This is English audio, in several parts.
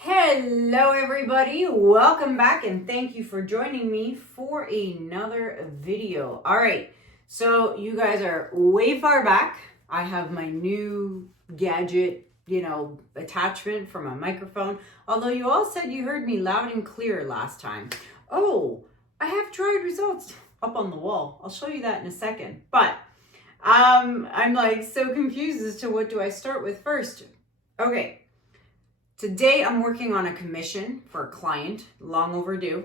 Hello everybody, welcome back and thank you for joining me for another video. All right, so you guys are way far back. I have my new gadget, attachment for my microphone. Although you all said you heard me loud and clear last time. Oh, I have tried results up on the wall. I'll show you that in a second. But I'm like so confused as to what do I start with first. Okay. Today I'm working on a commission for a client, long overdue.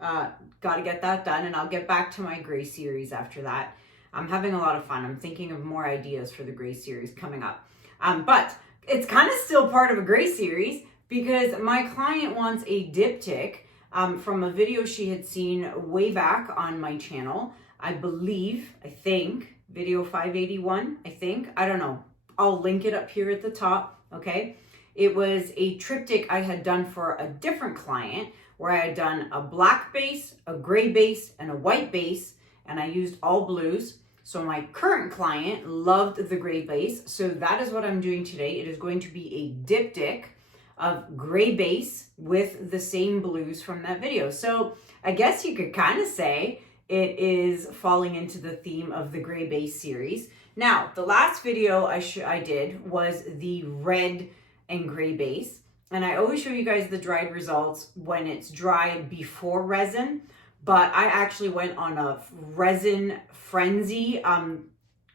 Got to get that done, and I'll get back to my gray series after that. I'm having a lot of fun. I'm thinking of more ideas for the gray series coming up. But it's kind of still part of a gray series because my client wants a diptych from a video she had seen way back on my channel. I think, video 581, I don't know. I'll link it up here at the top, okay? It was a triptych I had done for a different client where I had done a black base, a gray base, and a white base, and I used all blues. So my current client loved the gray base, so that is what I'm doing today. It is going to be a diptych of gray base with the same blues from that video. So I guess you could kind of say it is falling into the theme of the gray base series. Now, the last video I did was the red and gray base, and I always show you guys the dried results when it's dried before resin, but I actually went on a resin frenzy a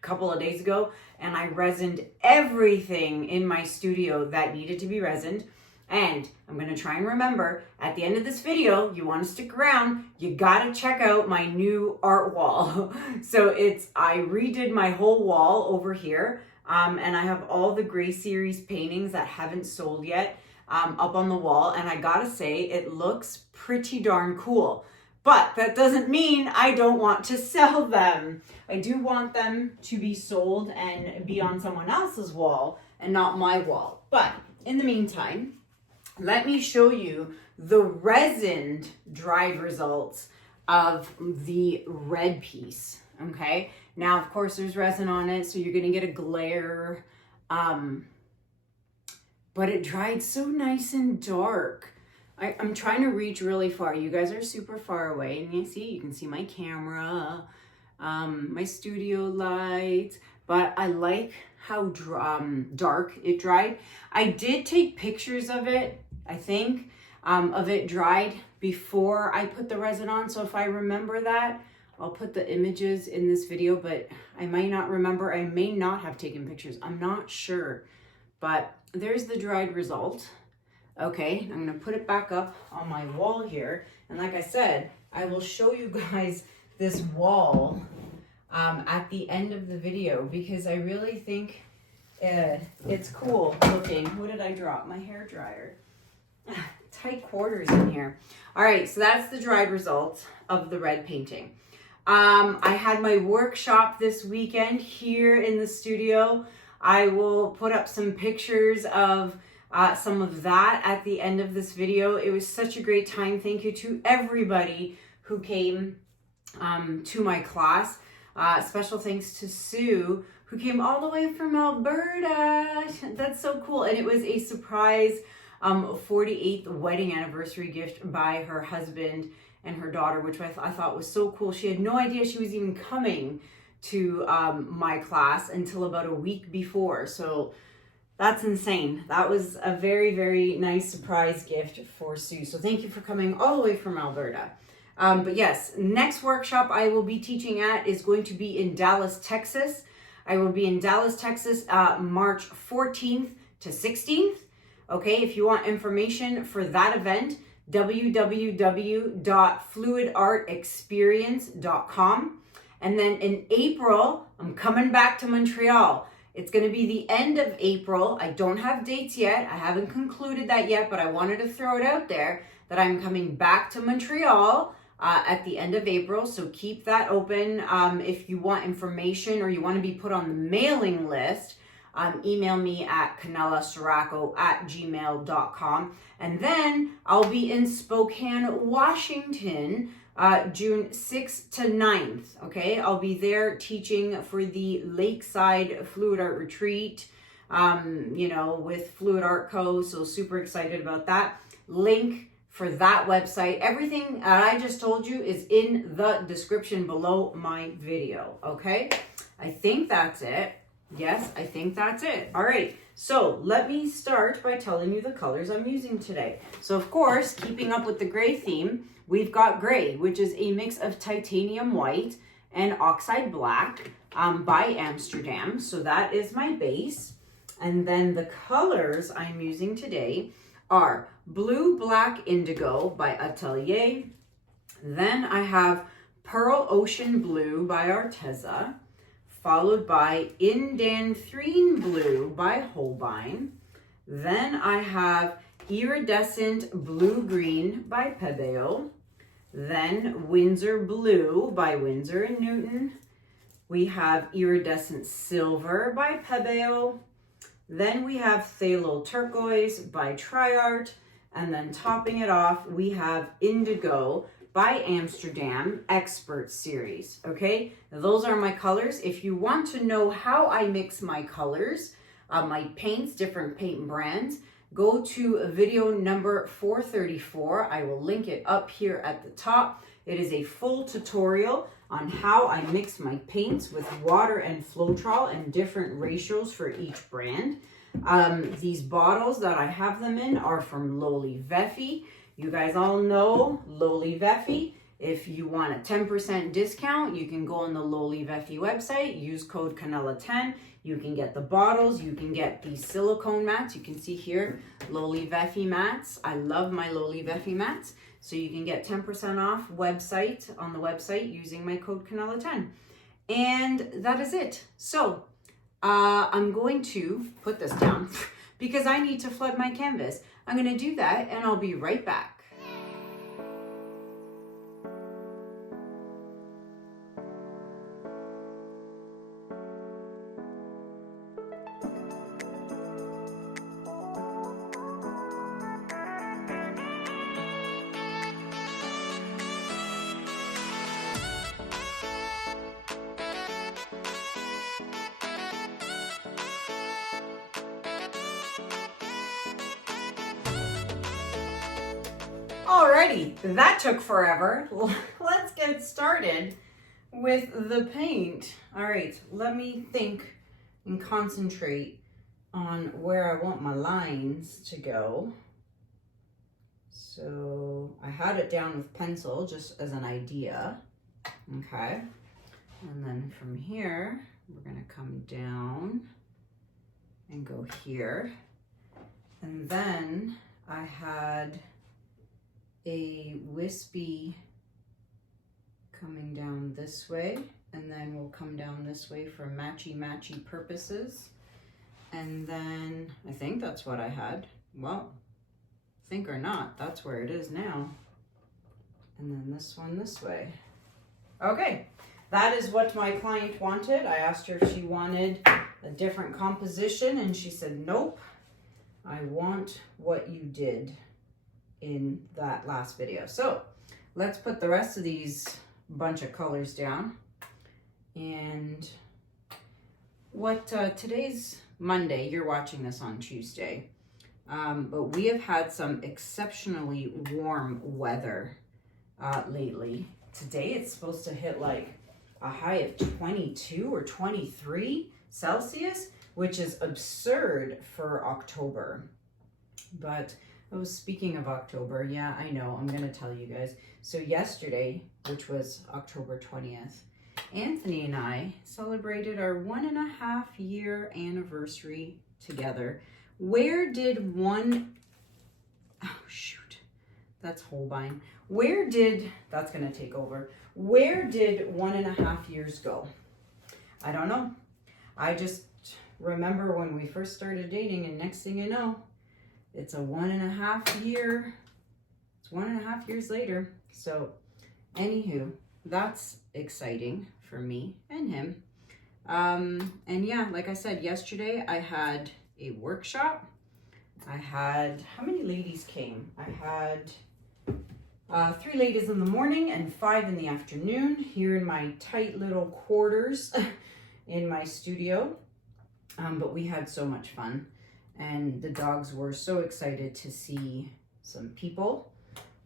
couple of days ago, and I resined everything in my studio that needed to be resined. And I'm going to try and remember at the end of this video, you want to stick around, you got to check out my new art wall. So I redid my whole wall over here. And I have all the gray series paintings that haven't sold yet up on the wall. And I gotta say, it looks pretty darn cool. But that doesn't mean I don't want to sell them. I do want them to be sold and be on someone else's wall and not my wall. But in the meantime, let me show you the resined dried results of the red piece. Okay, now of course there's resin on it, so you're gonna get a glare, but it dried so nice and dark. I'm trying to reach really far. You guys are super far away, and you can see my camera, my studio lights, but I like how dark it dried. I did take pictures of it, I think, of it dried before I put the resin on, so if I remember that, I'll put the images in this video, but I might not remember. I may not have taken pictures. I'm not sure, but there's the dried result. Okay, I'm gonna put it back up on my wall here. And like I said, I will show you guys this wall at the end of the video because I really think it's cool looking. What did I drop? My hair dryer. Tight quarters in here. All right, so that's the dried result of the red painting. I had my workshop this weekend here in the studio. I will put up some pictures of some of that at the end of this video. It was such a great time. Thank you to everybody who came to my class. Special thanks to Sue, who came all the way from Alberta. That's so cool. And it was a surprise 48th wedding anniversary gift by her husband and her daughter, which I thought was so cool. She had no idea she was even coming to my class until about a week before. So that's insane. That was a very, very nice surprise gift for Sue. So thank you for coming all the way from Alberta. But yes, next workshop I will be teaching at is going to be in Dallas, Texas. I will be in Dallas, Texas, March 14th to 16th. Okay, if you want information for that event, www.fluidartexperience.com. And then in April, I'm coming back to Montreal. It's going to be the end of April. I don't have dates yet. I haven't concluded that yet, but I wanted to throw it out there that I'm coming back to Montreal at the end of April. So keep that open. If you want information or you want to be put on the mailing list, email me at canellaciraco@gmail.com. And then I'll be in Spokane, Washington, June 6th to 9th. Okay, I'll be there teaching for the Lakeside Fluid Art Retreat. you know, with Fluid Art Co. So super excited about that. Link for that website. Everything I just told you is in the description below my video, okay? I think that's it. Yes, I think that's it. All right, so let me start by telling you the colors I'm using today. So of course, keeping up with the gray theme, we've got gray, which is a mix of titanium white and oxide black by Amsterdam. So that is my base. And then the colors I'm using today are Blue Black Indigo by Atelier. Then I have Pearl Ocean Blue by Arteza, followed by Indanthrene Blue by Holbein. Then I have Iridescent Blue Green by Pebeo. Then Winsor Blue by Winsor & Newton. We have Iridescent Silver by Pebeo. Then we have Phthalo Turquoise by Triart. And then topping it off, we have Indigo by Amsterdam Expert Series. Okay, now those are my colors. If you want to know how I mix my colors, my paints, different paint brands, go to video number 434. I will link it up here at the top. It is a full tutorial on how I mix my paints with water and Floetrol and different ratios for each brand. These bottles that I have them in are from Lowly Veffy. You guys all know Lowly Veffy. If you want a 10% discount, you can go on the Lowly Veffy website, use code Kanella10. You can get the bottles, you can get these silicone mats. You can see here, Lowly Veffy mats. I love my Lowly Veffy mats. So you can get 10% off on the website using my code Kanella10. And that is it. So I'm going to put this down because I need to flood my canvas. I'm going to do that and I'll be right back. Alrighty, that took forever. Let's get started with the paint. All right, let me think and concentrate on where I want my lines to go. So I had it down with pencil just as an idea. Okay, and then from here, we're gonna come down and go here. And then I had a wispy coming down this way, and then we'll come down this way for matchy purposes. And then I think that's what I had. Well, think or not, that's where it is now. And then this one this way. Okay, that is what my client wanted. I asked her if she wanted a different composition, and she said, nope, I want what you did in that last video. So let's put the rest of these bunch of colors down. And what today's Monday, you're watching this on Tuesday, but we have had some exceptionally warm weather lately. Today it's supposed to hit like a high of 22 or 23 Celsius, which is absurd for October. But oh, speaking of October, yeah, I know, I'm going to tell you guys. So yesterday, which was October 20th, Anthony and I celebrated our 1.5 year anniversary together. Where did oh shoot, that's Holbein. That's going to take over. Where did 1.5 years go? I don't know. I just remember when we first started dating, and next thing you know, it's a 1.5 year. It's 1.5 years later. So anywho, that's exciting for me and him. And yeah, like I said, yesterday I had a workshop. I had, how many ladies came? I had 3 ladies in the morning and 5 in the afternoon here in my tight little quarters in my studio. But we had so much fun, and the dogs were so excited to see some people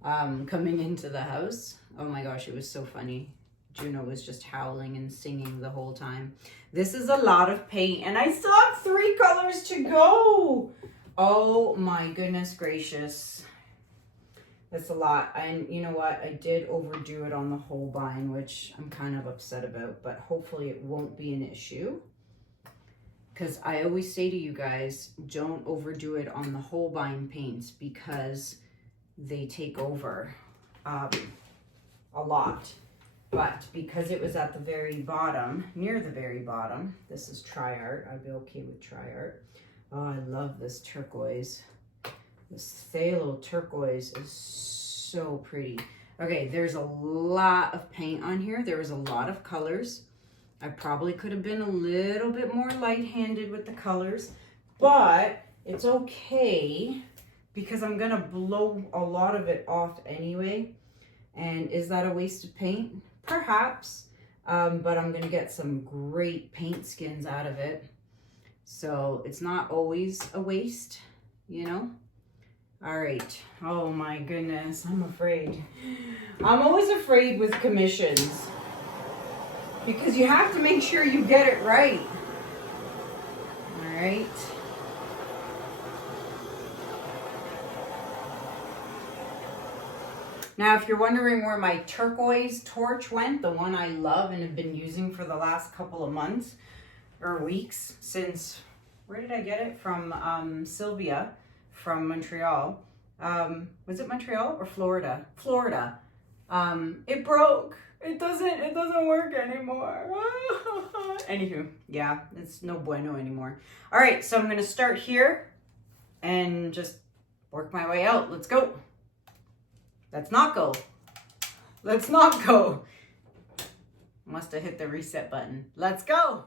coming into the house. Oh my gosh, it was so funny. Juno was just howling and singing the whole time. This is a lot of paint, and I still have 3 colors to go. Oh my goodness gracious. That's a lot. And you know what? I did overdo it on the Holbein, which I'm kind of upset about, but hopefully it won't be an issue. Because I always say to you guys, don't overdo it on the Holbein paints because they take over a lot. But because it was at the very bottom, near the very bottom, this is Tri-Art. I'd be okay with Tri-Art. Oh, I love this turquoise. This Phthalo turquoise is so pretty. Okay, there's a lot of paint on here. There was a lot of colors. I probably could have been a little bit more light-handed with the colors, but it's okay because I'm gonna blow a lot of it off anyway. And is that a waste of paint? Perhaps, but I'm gonna get some great paint skins out of it. So it's not always a waste, you know? All right. Oh my goodness, I'm afraid. I'm always afraid with commissions because you have to make sure you get it right. All right. Now, if you're wondering where my turquoise torch went, the one I love and have been using for the last couple of months or weeks since, where did I get it? From Sylvia from Montreal. Was it Montreal or Florida? Florida. It broke. It doesn't work anymore. Anywho, yeah, it's no bueno anymore. All right, so I'm gonna start here and just work my way out. Let's go. Let's not go. Let's not go. Must have hit the reset button. Let's go.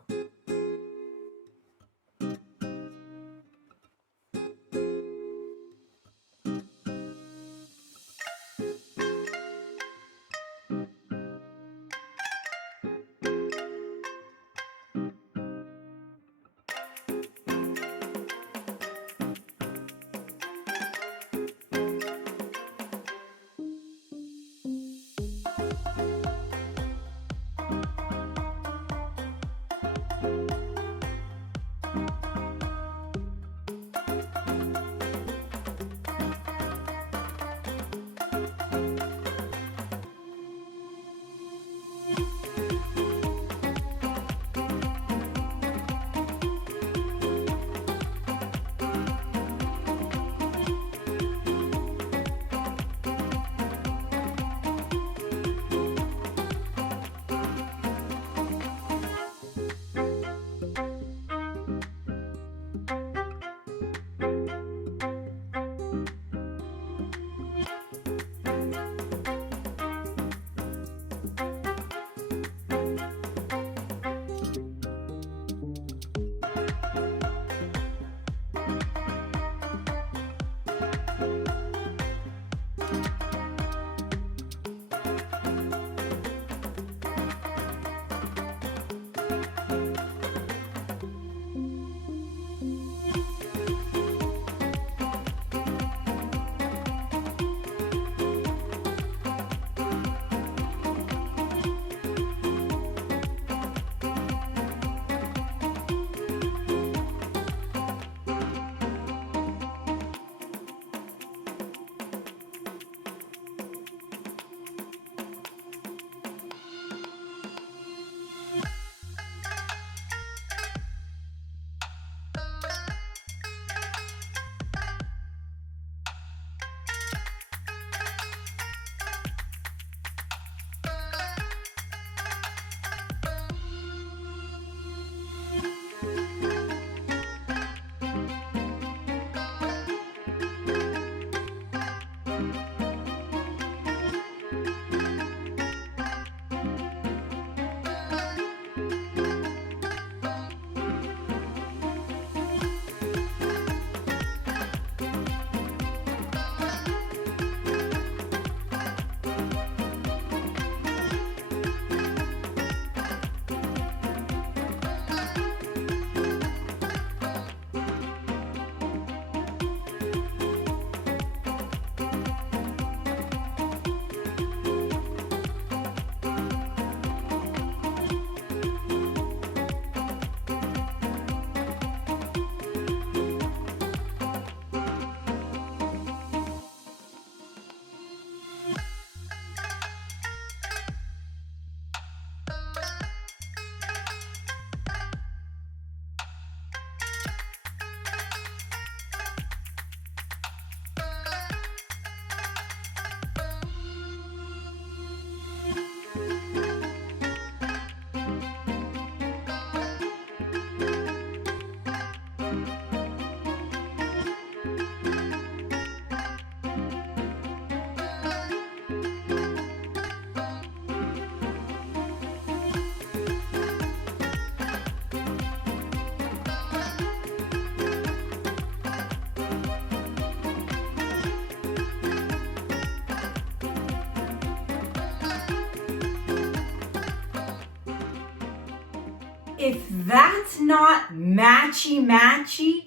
if that's not matchy,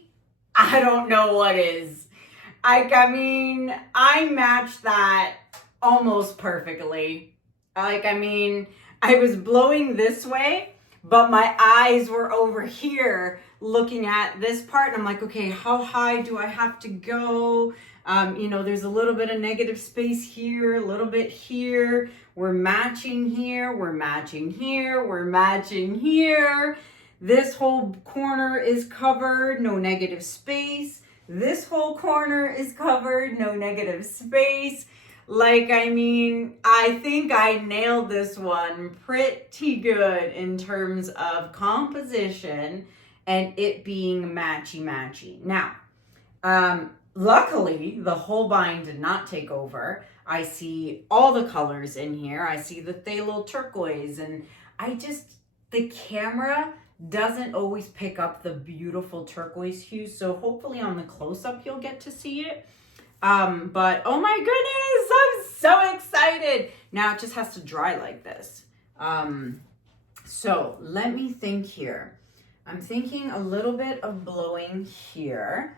I don't know what is. I mean, I matched that almost perfectly. I was blowing this way, but my eyes were over here looking at this part. And I'm like, okay, how high do I have to go? There's a little bit of negative space here, a little bit here. We're matching here, we're matching here, we're matching here. This whole corner is covered, no negative space. This whole corner is covered, no negative space. I think I nailed this one pretty good in terms of composition and it being matchy. Now, luckily, the Holbein did not take over. I see all the colors in here. I see the Phthalo turquoise, and the camera doesn't always pick up the beautiful turquoise hues. So hopefully on the close-up, you'll get to see it. But oh my goodness, I'm so excited. Now it just has to dry like this. So let me think here. I'm thinking a little bit of blowing here.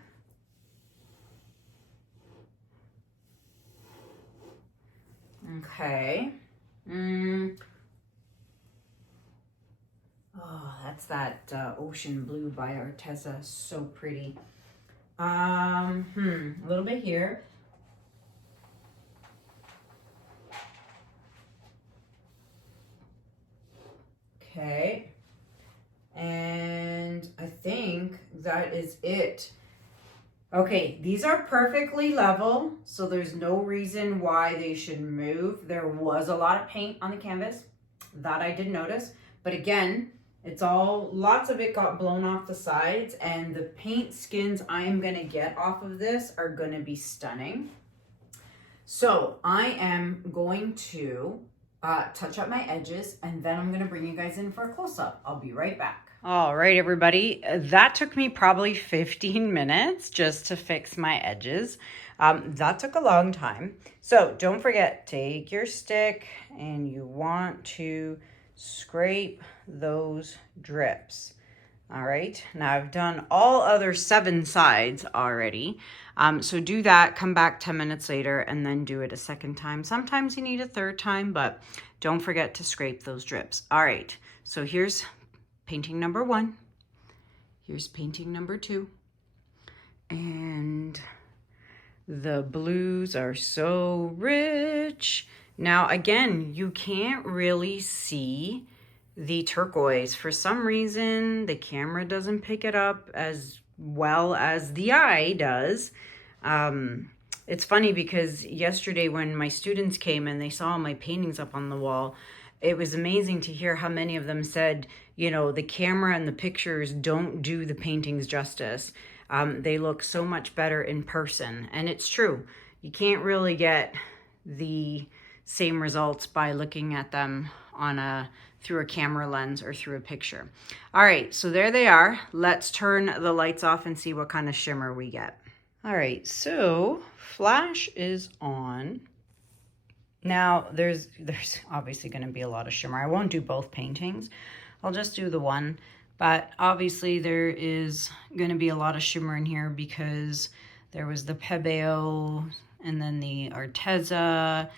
Okay. Oh, that's that ocean blue by Arteza. So pretty. A little bit here. Okay. And I think that is it. Okay, these are perfectly level, so there's no reason why they should move. There was a lot of paint on the canvas, that I did notice. But again, lots of it got blown off the sides, and the paint skins I am gonna get off of this are gonna be stunning. So I am going to touch up my edges, and then I'm gonna bring you guys in for a close-up. I'll be right back. All right, everybody, that took me probably 15 minutes just to fix my edges. That took a long time. So don't forget, take your stick and you want to scrape those drips. All right, now I've done all other 7 sides already. So do that, come back 10 minutes later, and then do it a second time. Sometimes you need a third time, but don't forget to scrape those drips. All right, so here's painting number 1. Here's painting number 2. And the blues are so rich. Now, again, you can't really see the turquoise. For some reason, the camera doesn't pick it up as well as the eye does. It's funny because yesterday when my students came and they saw my paintings up on the wall, it was amazing to hear how many of them said, the camera and the pictures don't do the paintings justice. They look so much better in person. And it's true. You can't really get the same results by looking at them through a camera lens or through a picture. All right, so there they are. Let's turn the lights off and see what kind of shimmer we get. All right, so flash is on. Now, there's obviously going to be a lot of shimmer. I won't do both paintings. I'll just do the one. But obviously, there is going to be a lot of shimmer in here because there was the Pebeo and then the Arteza.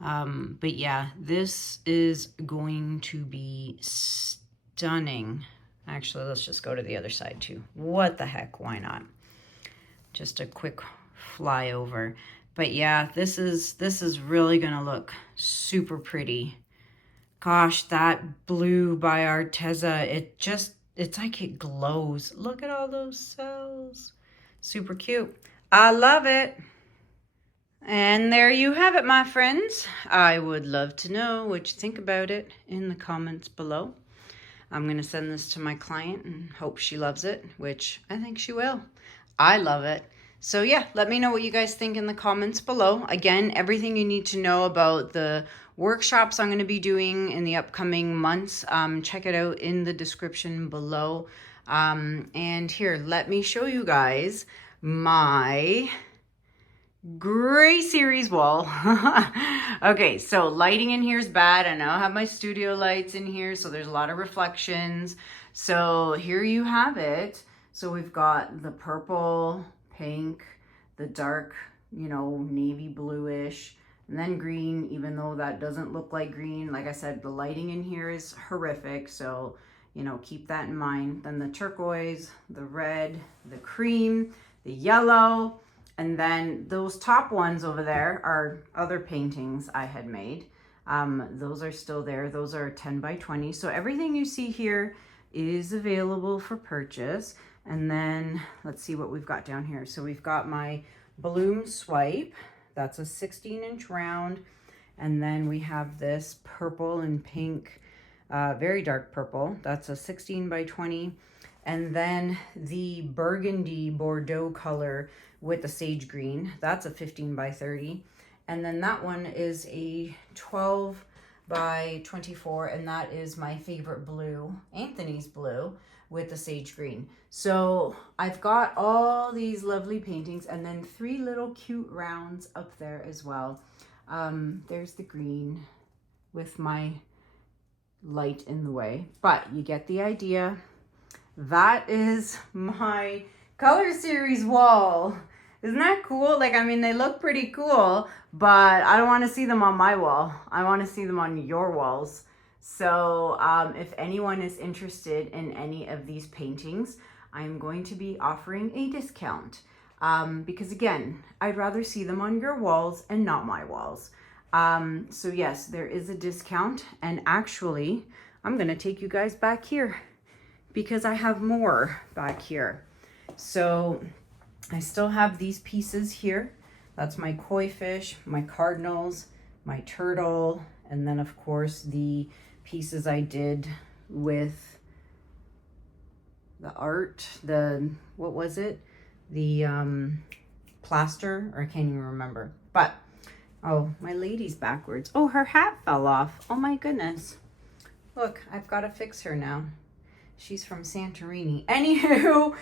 But yeah, this is going to be stunning. Actually, let's just go to the other side too. What the heck? Why not? Just a quick flyover. But yeah, this is really gonna look super pretty. Gosh, that blue by Arteza, it's like it glows. Look at all those cells. Super cute. I love it. And there you have it, my friends. I would love to know what you think about it in the comments below. I'm gonna send this to my client and hope she loves it, which I think she will. I love it. So yeah, let me know what you guys think in the comments below. Again, everything you need to know about the workshops I'm going to be doing in the upcoming months, check it out in the description below. And here, let me show you guys my gray series wall. Okay, so lighting in here is bad. I now have my studio lights in here, so there's a lot of reflections. So here you have it. So we've got the purple, pink, the dark, you know, navy bluish, and then green, even though that doesn't look like green. Like I said, the lighting in here is horrific, so, you know, keep that in mind. Then the turquoise, the red, the cream, the yellow, and then those top ones over there are other paintings I had made. Those are still there. Those are 10 by 20. So everything you see here is available for purchase. And then let's see what we've got down here. So we've got my Bloom Swipe. That's a 16-inch round. And then we have this purple and pink, very dark purple. That's a 16 by 20. And then the burgundy Bordeaux color with the sage green, that's a 15 by 30. And then that one is a 12 by 24, and that is my favorite blue, Anthony's blue, with the sage green. So I've got all these lovely paintings, and then 3 little cute rounds up there as well. There's the green with my light in the way, but you get the idea. That is my color series wall. Isn't that cool? Like, I mean, they look pretty cool, but I don't want to see them on my wall. I want to see them on your walls. So if anyone is interested in any of these paintings, I'm going to be offering a discount. Because again, I'd rather see them on your walls and not my walls. So yes, there is a discount. And actually, I'm going to take you guys back here because I have more back here. So I still have these pieces here. That's my koi fish, my cardinals, my turtle, and then of course the pieces I did with the art, what was it? The plaster, or I can't even remember. But, oh, my lady's backwards. Oh, her hat fell off. Oh my goodness. Look, I've got to fix her now. She's from Santorini. Anywho,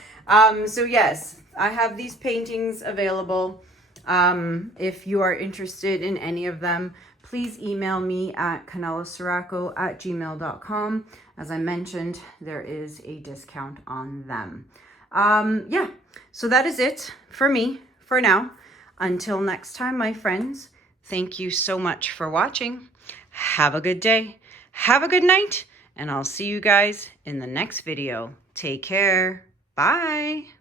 so yes, I have these paintings available. If you are interested in any of them, please email me at kanellaciraco@gmail.com. As I mentioned, there is a discount on them. Yeah, so that is it for me for now. Until next time, my friends, thank you so much for watching. Have a good day. Have a good night. And I'll see you guys in the next video. Take care. Bye.